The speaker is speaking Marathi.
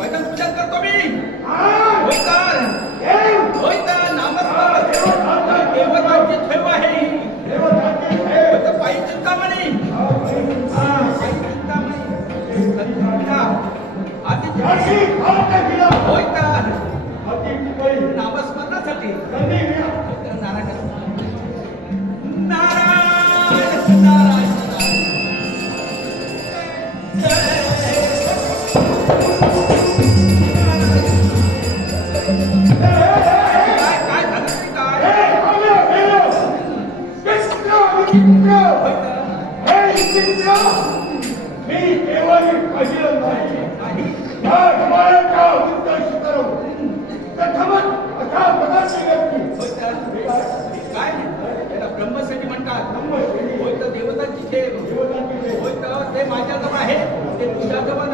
भजन पूजन करतो मी होय तर नामस्मरण देवताची ठेव आहे पायी चिंतामणी होय तर नामस्मरणासाठी नारायण नारायण मी केवळ पाहिलं नाही हिमालयाच्या उंच शिखरावर अशा प्रकारची व्यक्ती काय त्याला ब्रह्मशैली म्हणतात होय तर देवतांची ठेव होय तर ते माझ्याजवळ आहे ते तुझ्याजवळ